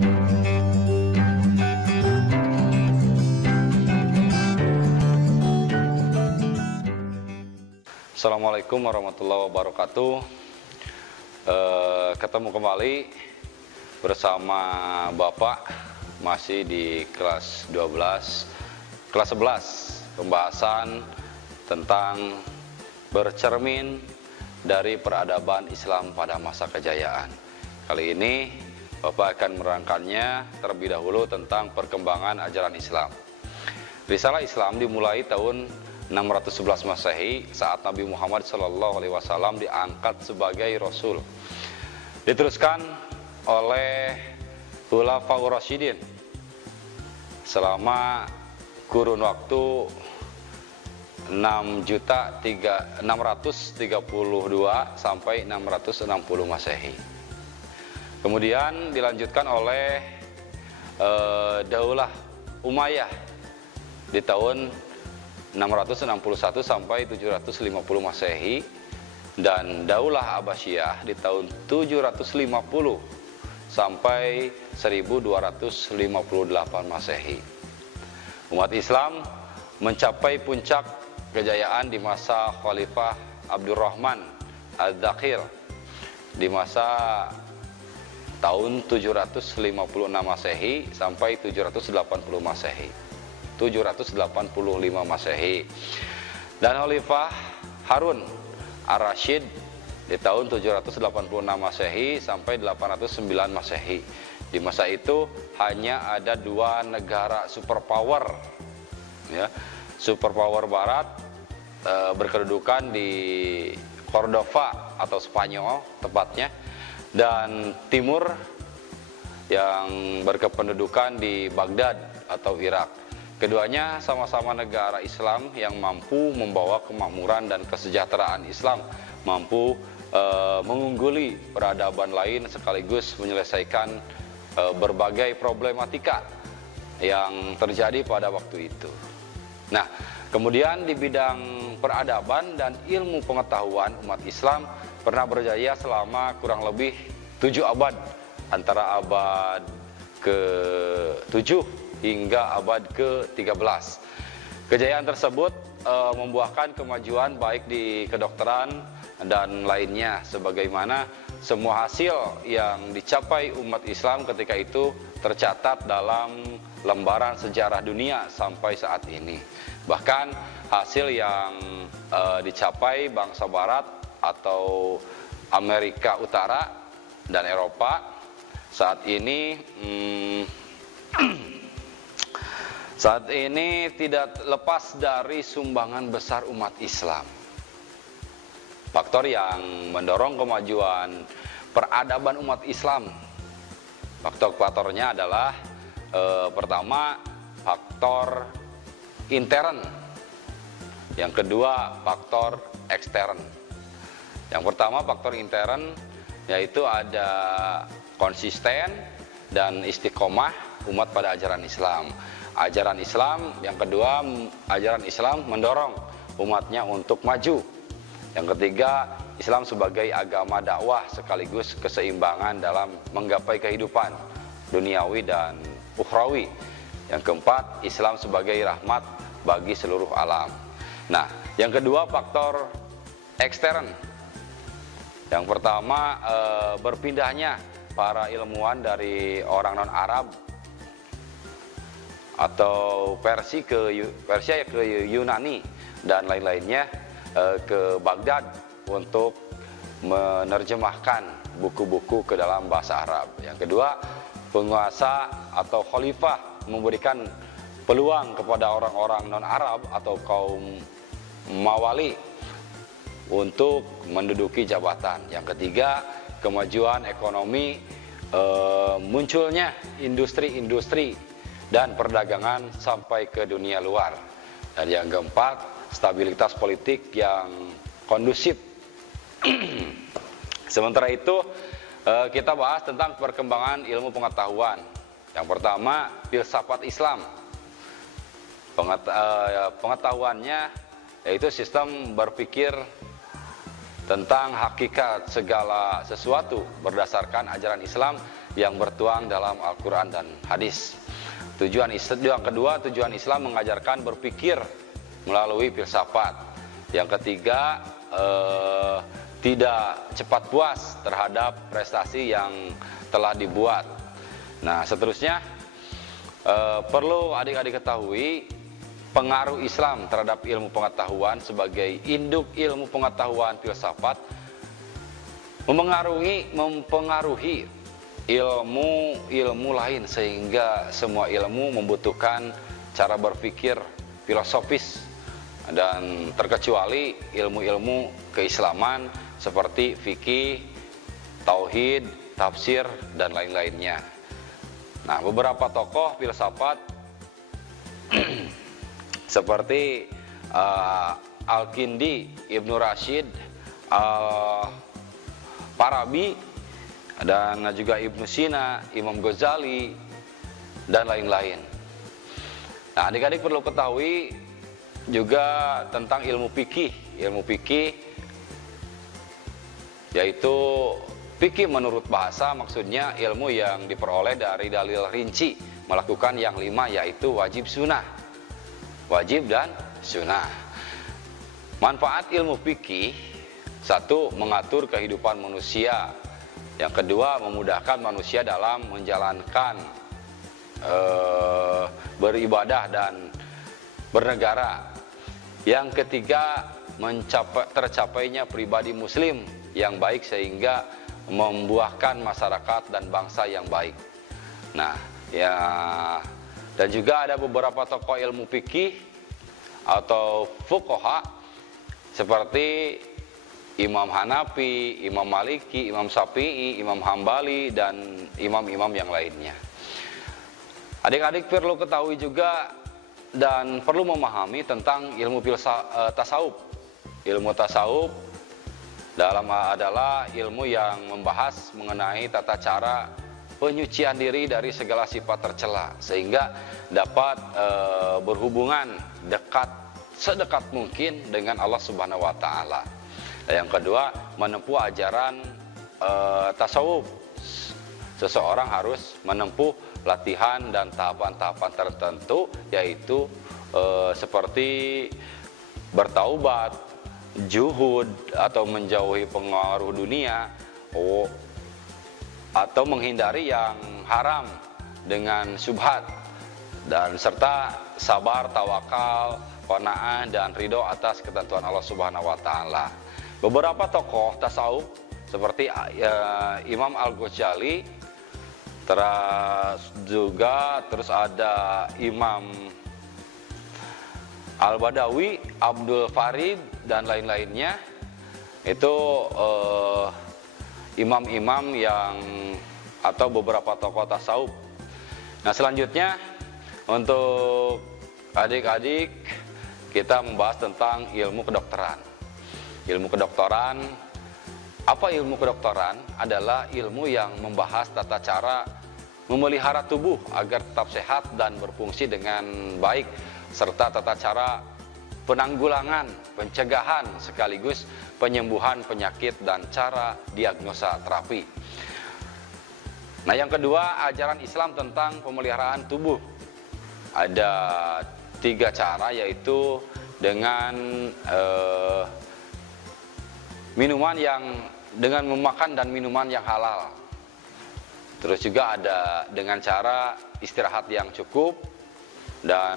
Assalamualaikum warahmatullahi wabarakatuh. Ketemu kembali bersama Bapak masih di kelas 12, kelas 11, pembahasan tentang bercermin dari peradaban Islam pada masa kejayaan. Kali ini Bapak akan merangkannya terlebih dahulu tentang perkembangan ajaran Islam. Risalah Islam dimulai tahun 611 Masehi saat Nabi Muhammad SAW diangkat sebagai Rasul. Diteruskan oleh Khulafaur Rasyidin selama kurun waktu 632 sampai 660 Masehi. Kemudian dilanjutkan oleh Daulah Umayyah di tahun 661 sampai 750 Masehi, dan Daulah Abbasiyah di tahun 750 sampai 1258 Masehi. Umat Islam mencapai puncak kejayaan di masa Khalifah Abdurrahman Al-Dakhir di masa tahun 756 Masehi sampai 780 Masehi. 785 Masehi, dan Khalifah Harun Ar-Rasyid di tahun 786 Masehi sampai 809 Masehi. Di masa itu hanya ada dua negara superpower, ya, superpower Barat berkedudukan di Cordova atau Spanyol tepatnya, dan Timur yang berkependudukan di Baghdad atau Irak. Keduanya sama-sama negara Islam yang mampu membawa kemakmuran dan kesejahteraan Islam, mampu mengungguli peradaban lain sekaligus menyelesaikan berbagai problematika yang terjadi pada waktu itu. Nah, kemudian di bidang peradaban dan ilmu pengetahuan, umat Islam pernah berjaya selama kurang lebih 7 abad, antara abad ke-7 hingga abad ke-13. Kejayaan tersebut membuahkan kemajuan baik di kedokteran dan lainnya, sebagaimana semua hasil yang dicapai umat Islam ketika itu tercatat dalam lembaran sejarah dunia sampai saat ini. Bahkan hasil yang dicapai bangsa Barat atau Amerika Utara dan Eropa saat ini tidak lepas dari sumbangan besar umat Islam. Faktor yang mendorong kemajuan peradaban umat Islam, faktor-faktornya adalah pertama, faktor intern. Yang kedua, faktor ekstern. Yang pertama, faktor intern, yaitu ada konsisten dan istiqomah umat pada ajaran Islam. Ajaran Islam, yang kedua, ajaran Islam mendorong umatnya untuk maju. Yang ketiga, Islam sebagai agama dakwah sekaligus keseimbangan dalam menggapai kehidupan duniawi dan ukhrawi. Yang keempat, Islam sebagai rahmat bagi seluruh alam. Nah, yang kedua, faktor ekstern. Yang pertama, berpindahnya para ilmuwan dari orang non-Arab atau Persia ke Yunani dan lain-lainnya ke Baghdad untuk menerjemahkan buku-buku ke dalam bahasa Arab. Yang kedua, penguasa atau khalifah memberikan peluang kepada orang-orang non-Arab atau kaum mawali untuk menduduki jabatan. Yang ketiga, kemajuan ekonomi, munculnya industri-industri dan perdagangan sampai ke dunia luar. Dan yang keempat, stabilitas politik yang kondusif. Sementara itu, kita bahas tentang perkembangan ilmu pengetahuan. Yang pertama, filsafat Islam. Pengetahuannya yaitu sistem berpikir tentang hakikat segala sesuatu berdasarkan ajaran Islam yang bertuang dalam Al-Quran dan hadis. Yang kedua, tujuan Islam mengajarkan berpikir melalui filsafat. Yang ketiga, tidak cepat puas terhadap prestasi yang telah dibuat. Nah, seterusnya perlu adik-adik ketahui pengaruh Islam terhadap ilmu pengetahuan sebagai induk ilmu pengetahuan filsafat mempengaruhi ilmu lain, sehingga semua ilmu membutuhkan cara berpikir filosofis, dan terkecuali ilmu-ilmu keislaman seperti fikih, tauhid, tafsir, dan lain-lainnya. Nah, beberapa tokoh filsafat seperti Al-Kindi, Ibnu Rashid, Farabi, dan juga Ibnu Sina, Imam Ghazali, dan lain-lain. Nah, adik-adik perlu ketahui juga tentang ilmu fikih. Ilmu fikih yaitu fikih menurut bahasa, maksudnya ilmu yang diperoleh dari dalil rinci melakukan yang 5, yaitu wajib sunnah. Wajib dan sunnah. Manfaat ilmu fikih: 1. Mengatur kehidupan manusia. Yang kedua, memudahkan manusia dalam menjalankan beribadah dan bernegara. Yang ketiga, tercapainya pribadi muslim yang baik sehingga membuahkan masyarakat dan bangsa yang baik. Nah, ya, dan juga ada beberapa tokoh ilmu fikih atau fuqaha seperti Imam Hanafi, Imam Maliki, Imam Syafi'i, Imam Hambali, dan imam-imam yang lainnya. Adik-adik perlu ketahui juga dan perlu memahami tentang ilmu tasawuf. Ilmu tasawuf adalah ilmu yang membahas mengenai tata cara penyucian diri dari segala sifat tercela, sehingga dapat berhubungan sedekat mungkin dengan Allah Subhanahu wa Ta'ala. Yang kedua, menempuh ajaran tasawuf. Seseorang harus menempuh latihan dan tahapan-tahapan tertentu, yaitu seperti bertaubat, juhud atau menjauhi pengaruh dunia, atau menghindari yang haram dengan syubhat, dan serta sabar, tawakal, qanaah, dan ridho atas ketentuan Allah Subhanahu wa Ta'ala. Beberapa tokoh tasawuf seperti Imam Al-Ghazali, terus ada Imam Al-Badawi, Abdul Farid, dan lain-lainnya. Itu imam-imam yang atau beberapa tokoh tasawuf. Nah, selanjutnya untuk adik-adik kita membahas tentang ilmu kedokteran. Ilmu kedokteran, apa ilmu kedokteran? Adalah ilmu yang membahas tata cara memelihara tubuh agar tetap sehat dan berfungsi dengan baik, serta tata cara penanggulangan, pencegahan, sekaligus penyembuhan penyakit dan cara diagnosa terapi. Nah, yang kedua, ajaran Islam tentang pemeliharaan tubuh. Ada 3 cara, yaitu dengan dengan memakan dan minuman yang halal. Terus juga ada dengan cara istirahat yang cukup. Dan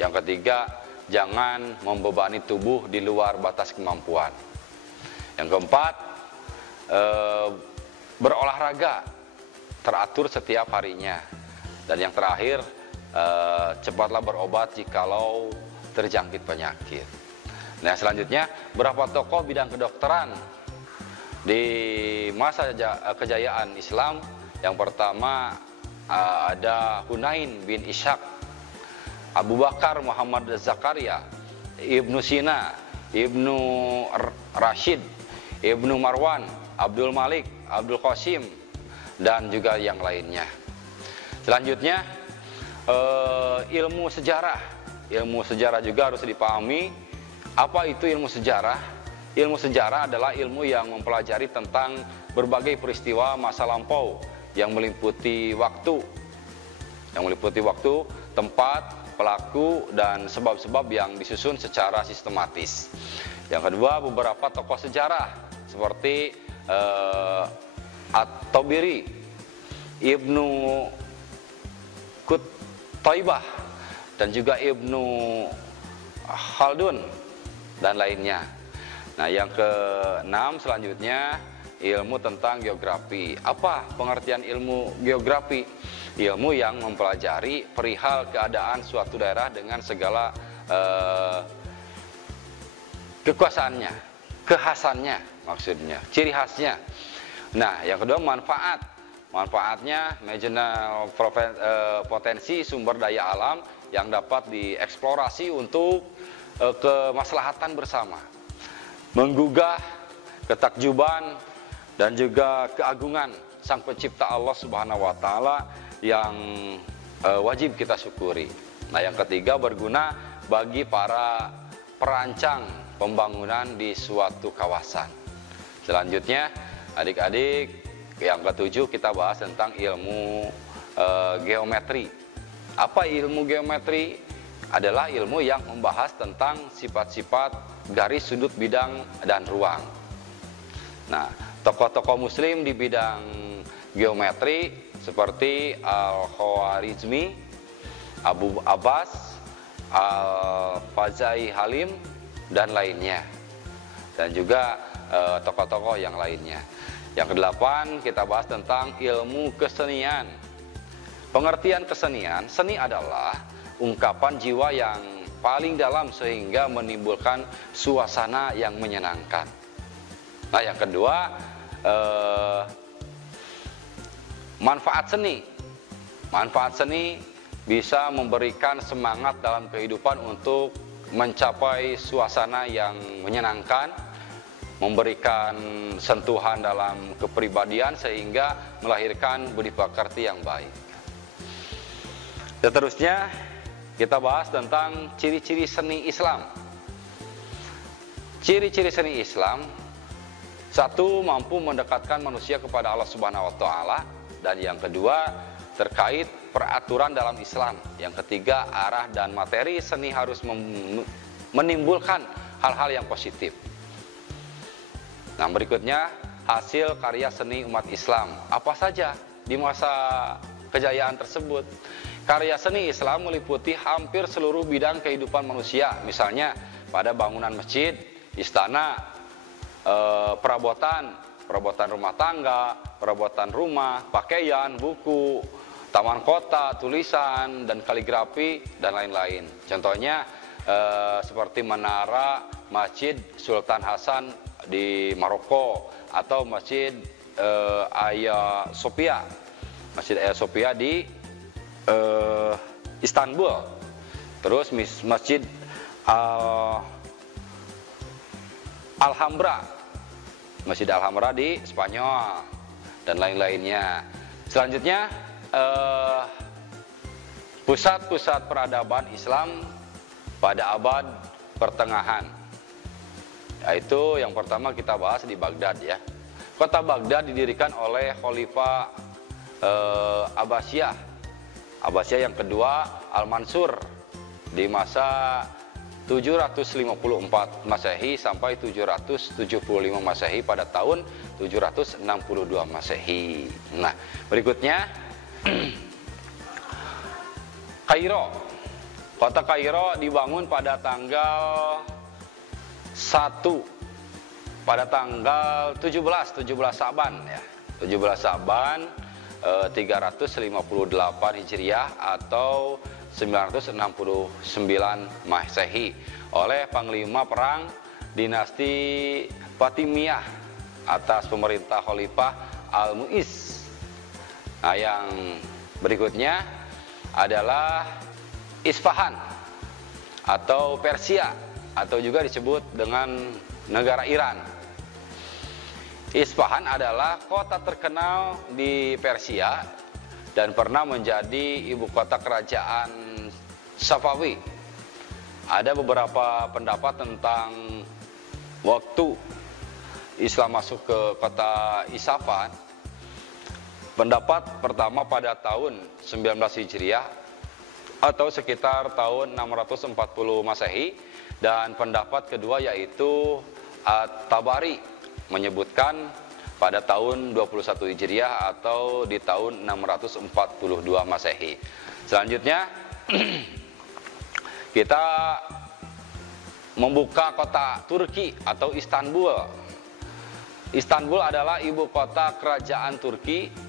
yang ketiga, jangan membebani tubuh di luar batas kemampuan. Yang keempat, berolahraga teratur setiap harinya. Dan yang terakhir, cepatlah berobat jikalau terjangkit penyakit. Nah, selanjutnya, berapa tokoh bidang kedokteran di masa kejayaan Islam? Yang pertama ada Hunain bin Ishaq, Abu Bakar Muhammad Zakaria, Ibnu Sina, Ibnu Rashid, Ibnu Marwan, Abdul Malik, Abdul Qasim, dan juga yang lainnya. Selanjutnya, ilmu sejarah. Ilmu sejarah juga harus dipahami. Apa itu ilmu sejarah? Ilmu sejarah adalah ilmu yang mempelajari tentang berbagai peristiwa masa lampau yang meliputi waktu, tempat, pelaku, dan sebab-sebab yang disusun secara sistematis. Yang kedua, beberapa tokoh sejarah seperti At-Tabari, Ibnu Qutaibah, dan juga Ibnu Khaldun, dan lainnya. Nah, yang keenam selanjutnya, ilmu tentang geografi. Apa pengertian ilmu geografi? Ilmu yang mempelajari perihal keadaan suatu daerah dengan segala kekuasaannya, kekhasannya maksudnya, ciri khasnya. Nah, yang kedua, manfaat. Manfaatnya marginal potensi sumber daya alam yang dapat dieksplorasi untuk kemaslahatan bersama, menggugah ketakjuban dan juga keagungan Sang Pencipta Allah Subhanahu wa taala yang wajib kita syukuri. Nah, yang ketiga, berguna bagi para perancang pembangunan di suatu kawasan. Selanjutnya, adik-adik, yang ketujuh kita bahas tentang ilmu geometri. Apa ilmu geometri? Adalah ilmu yang membahas tentang sifat-sifat garis sudut bidang dan ruang. Nah, tokoh-tokoh muslim di bidang geometri seperti Al-Khwarizmi, Abu Abbas, Al-Fazai Halim, dan lainnya, dan juga tokoh-tokoh yang lainnya. Yang kedelapan, kita bahas tentang ilmu kesenian. Pengertian kesenian, seni adalah ungkapan jiwa yang paling dalam sehingga menimbulkan suasana yang menyenangkan. Nah, yang kedua, manfaat seni. Manfaat seni bisa memberikan semangat dalam kehidupan untuk mencapai suasana yang menyenangkan, memberikan sentuhan dalam kepribadian sehingga melahirkan budi pekerti yang baik. Seterusnya kita bahas tentang ciri-ciri seni Islam. Ciri-ciri seni Islam: satu, mampu mendekatkan manusia kepada Allah Subhanahu wa taala, dan yang kedua, terkait peraturan dalam Islam. Yang ketiga, arah dan materi seni harus menimbulkan hal-hal yang positif. Nah, berikutnya, hasil karya seni umat Islam. Apa saja di masa kejayaan tersebut? Karya seni Islam meliputi hampir seluruh bidang kehidupan manusia. Misalnya pada bangunan masjid, istana, perabotan rumah tangga, perabotan rumah, pakaian, buku, taman kota, tulisan, dan kaligrafi, dan lain-lain. Contohnya seperti menara Masjid Sultan Hasan di Maroko, atau Masjid Hagia Sophia, Masjid Hagia Sophia di Istanbul. Terus Masjid Alhambra, Masjid Alhambra di Spanyol, dan lain-lainnya. Selanjutnya, pusat-pusat peradaban Islam pada abad pertengahan. Yaitu yang pertama kita bahas di Baghdad ya. Kota Baghdad didirikan oleh Khalifah Abbasiyah yang kedua, Al-Mansur, di masa 754 Masehi sampai 775 Masehi pada tahun 762 Masehi. Nah, berikutnya Kairo. Kota Kairo dibangun pada tanggal 1 pada tanggal 17 Sa'ban ya. 17 Sa'ban 358 Hijriah atau 969 Masehi oleh Panglima Perang Dinasti Fatimiyah atas pemerintah Khalifah Al-Mu'iz. Nah, yang berikutnya adalah Isfahan atau Persia, atau juga disebut dengan negara Iran. Isfahan adalah kota terkenal di Persia dan pernah menjadi ibu kota kerajaan Safawi. Ada beberapa pendapat tentang waktu Islam masuk ke kota Isfahan. Pendapat pertama pada tahun 19 Hijriah atau sekitar tahun 640 Masehi, dan pendapat kedua yaitu At-Tabari menyebutkan pada tahun 21 Hijriah atau di tahun 642 Masehi. Selanjutnya kita membuka kota Turki atau Istanbul. Istanbul adalah ibu kota kerajaan Turki.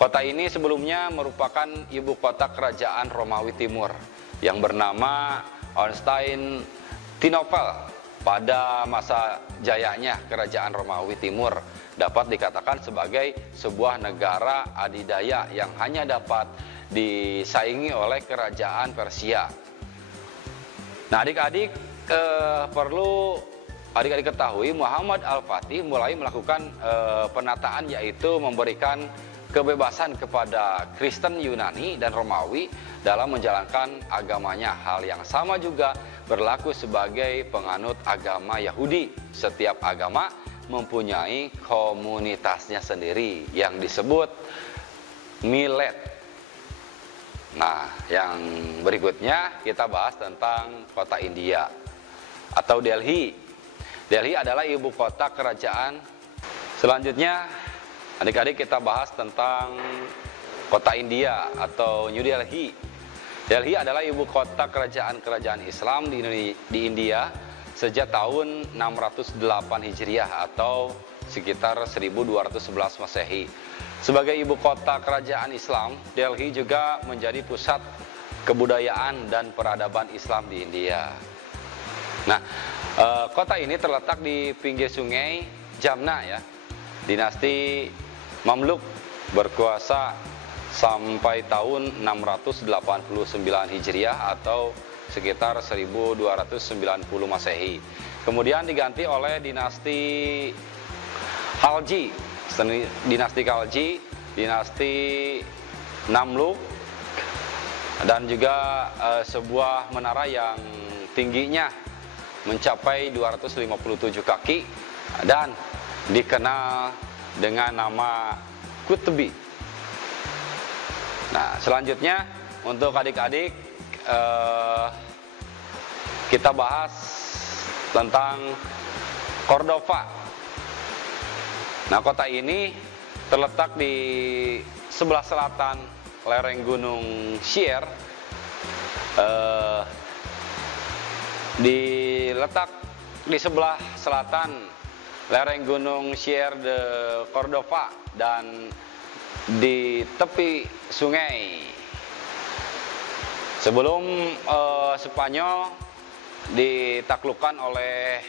Kota ini sebelumnya merupakan ibu kota kerajaan Romawi Timur yang bernama Konstantinopel. Pada masa jayanya kerajaan Romawi Timur dapat dikatakan sebagai sebuah negara adidaya yang hanya dapat disaingi oleh kerajaan Persia. Nah, adik-adik perlu adik-adik ketahui Muhammad Al-Fatih mulai melakukan penataan, yaitu memberikan kebebasan kepada Kristen Yunani dan Romawi dalam menjalankan agamanya. Hal yang sama juga berlaku sebagai penganut agama Yahudi. Setiap agama mempunyai komunitasnya sendiri yang disebut millet. Nah, yang berikutnya kita bahas tentang kota India atau Delhi. Delhi adalah ibu kota kerajaan. Selanjutnya adik-adik kita bahas tentang kota India atau New Delhi. Delhi adalah ibu kota kerajaan Islam di India sejak tahun 608 Hijriah atau sekitar 1211 Masehi. Sebagai ibu kota kerajaan Islam, Delhi juga menjadi pusat kebudayaan dan peradaban Islam di India. Nah, kota ini terletak di pinggir sungai Jamna ya. Dinasti Mamluk berkuasa sampai tahun 689 Hijriah atau sekitar 1290 Masehi. Kemudian diganti oleh dinasti Khalji, dinasti Mamluk, dan juga sebuah menara yang tingginya mencapai 257 kaki dan dikenal dengan nama Qutbi. Nah, selanjutnya untuk adik-adik kita bahas tentang Cordova. Nah, kota ini terletak di sebelah selatan lereng Gunung Sierra. Diletak di sebelah selatan lereng Gunung Sierra de Cordova dan di tepi sungai. Sebelum Spanyol ditaklukkan oleh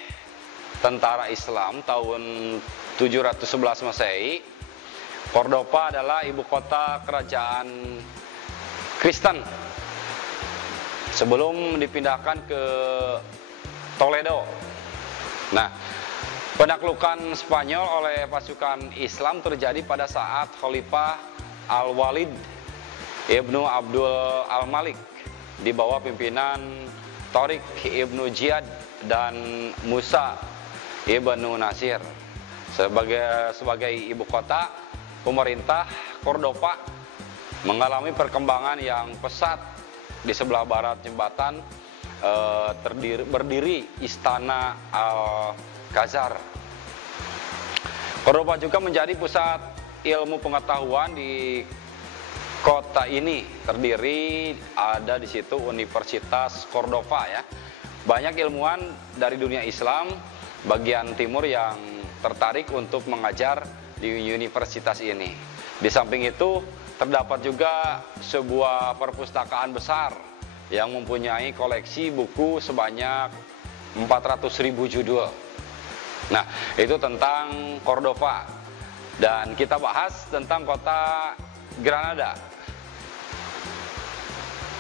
tentara Islam tahun 711 Masehi, Cordova adalah ibu kota kerajaan Kristen sebelum dipindahkan ke Toledo. Nah, penaklukan Spanyol oleh pasukan Islam terjadi pada saat Khalifah Al-Walid Ibnu Abdul Al-Malik di bawah pimpinan Tariq Ibnu Ziyad dan Musa Ibnu Nasir. Sebagai ibu kota, pemerintah Cordova mengalami perkembangan yang pesat. Di sebelah barat jembatan berdiri Istana Al-Khazar. Cordova juga menjadi pusat ilmu pengetahuan di kota ini. Ada di situ Universitas Cordova ya. Banyak ilmuwan dari dunia Islam bagian timur yang tertarik untuk mengajar di universitas ini. Di samping itu terdapat juga sebuah perpustakaan besar yang mempunyai koleksi buku sebanyak 400.000 judul. Nah, itu tentang Cordova. Dan kita bahas tentang kota Granada.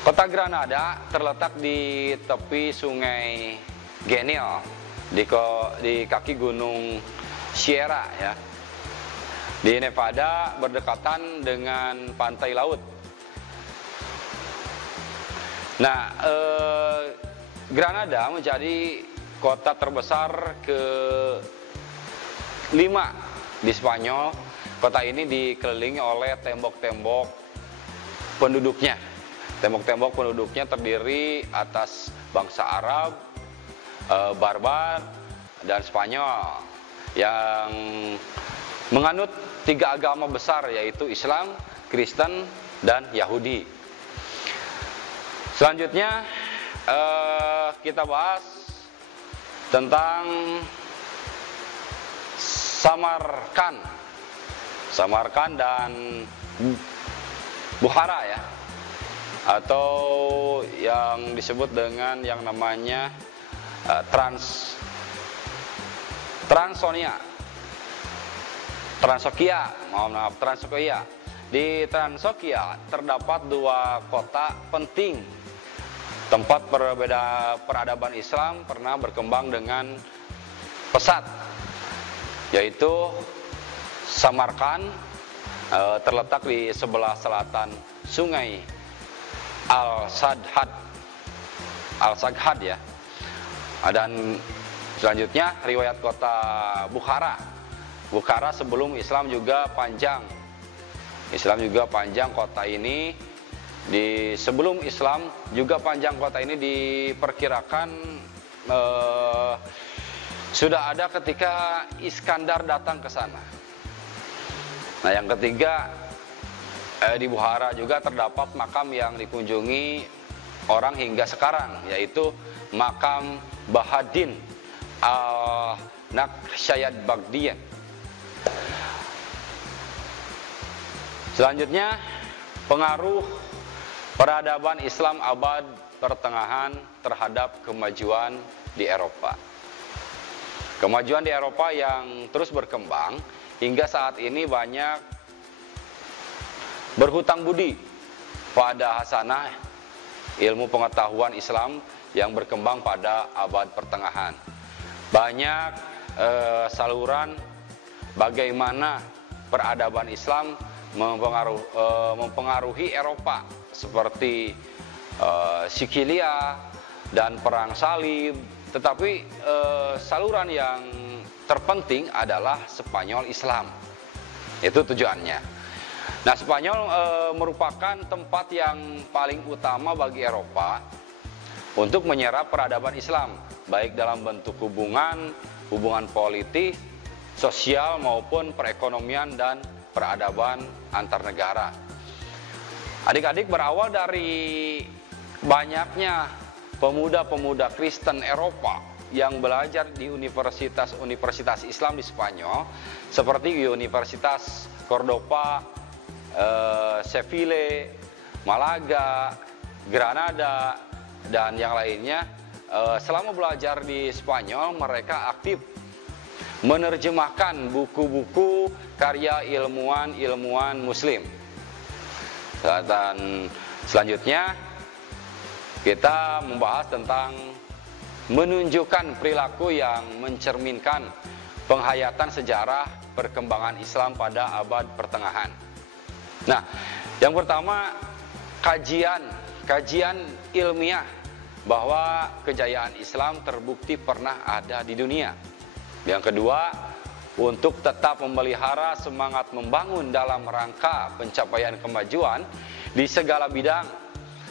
Kota Granada terletak di tepi sungai Genil, di kaki gunung Sierra ya. Di Nevada, berdekatan dengan pantai laut. Nah, Granada menjadi kota terbesar ke-5 di Spanyol kota ini dikelilingi oleh tembok-tembok penduduknya. Tembok-tembok penduduknya terdiri atas bangsa Arab, Barbar, dan Spanyol yang menganut 3 agama besar, yaitu Islam, Kristen, dan Yahudi. Selanjutnya kita bahas tentang Samarkand dan Bukhara ya, atau yang disebut dengan yang namanya Transsokia. Di Transsokia terdapat 2 kota penting, tempat peradaban Islam pernah berkembang dengan pesat, yaitu Samarkand terletak di sebelah selatan sungai Al-Saghad ya. Dan selanjutnya riwayat kota Bukhara. Bukhara sebelum Islam juga panjang. Kota ini sebelum Islam juga panjang. Kota ini diperkirakan sudah ada ketika Iskandar datang ke sana. Nah, yang ketiga, di Bukhara juga terdapat makam yang dikunjungi orang hingga sekarang, yaitu makam Bahadin al-Naqsyabandiyah. Selanjutnya, pengaruh peradaban Islam abad pertengahan terhadap kemajuan di Eropa. Kemajuan di Eropa yang terus berkembang hingga saat ini banyak berhutang budi pada hasanah ilmu pengetahuan Islam yang berkembang pada abad pertengahan. Banyak saluran bagaimana peradaban Islam mempengaruhi Eropa, seperti Sicilia dan perang salib. Tetapi saluran yang terpenting adalah Spanyol Islam. Itu tujuannya. Nah, Spanyol merupakan tempat yang paling utama bagi Eropa untuk menyerap peradaban Islam, baik dalam bentuk hubungan politik, sosial maupun perekonomian dan peradaban antar negara. Adik-adik, berawal dari banyaknya pemuda-pemuda Kristen Eropa yang belajar di universitas Islam di Spanyol, seperti Universitas Córdoba, Seville, Malaga, Granada, dan yang lainnya. Selama belajar di Spanyol, mereka aktif menerjemahkan buku-buku karya ilmuwan Muslim. Dan selanjutnya kita membahas tentang menunjukkan perilaku yang mencerminkan penghayatan sejarah perkembangan Islam pada abad pertengahan. Nah, yang pertama, kajian ilmiah bahwa kejayaan Islam terbukti pernah ada di dunia. Yang kedua, untuk tetap memelihara semangat membangun dalam rangka pencapaian kemajuan di segala bidang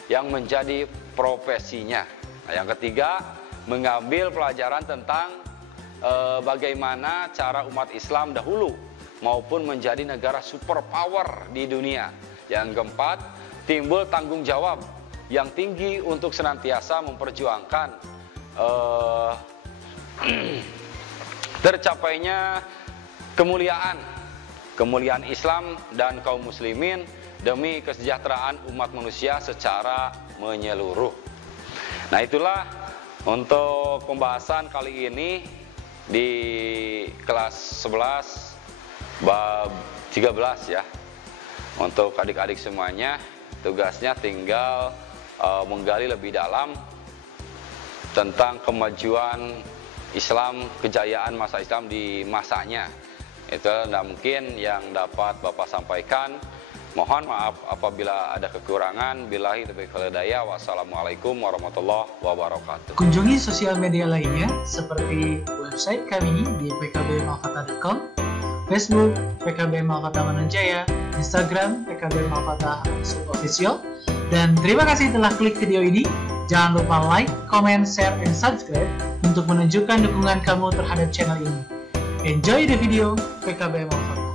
yang menjadi profesinya. Nah, yang ketiga, mengambil pelajaran tentang bagaimana cara umat Islam dahulu maupun menjadi negara superpower di dunia. Yang keempat, timbul tanggung jawab yang tinggi untuk senantiasa memperjuangkan tercapainya kemuliaan Islam dan kaum muslimin demi kesejahteraan umat manusia secara menyeluruh. Nah, itulah untuk pembahasan kali ini di kelas 11 bab 13 ya. Untuk adik-adik semuanya, tugasnya tinggal menggali lebih dalam tentang kemajuan Islam, kejayaan masa Islam di masanya. Itu tidak mungkin yang dapat Bapak sampaikan. Mohon maaf apabila ada kekurangan. Billahi taufiq wal hidayah. Wassalamualaikum warahmatullahi wabarakatuh. Kunjungi sosial media lainnya seperti website kami di pkbmalfata.com, Facebook PKBM Al-Fatah Manunjaya, Instagram PKBM Al-Fatah Official. Dan terima kasih telah klik video ini. Jangan lupa like, comment, share, and subscribe untuk menunjukkan dukungan kamu terhadap channel ini. Enjoy the video PKBM Al-Fatah.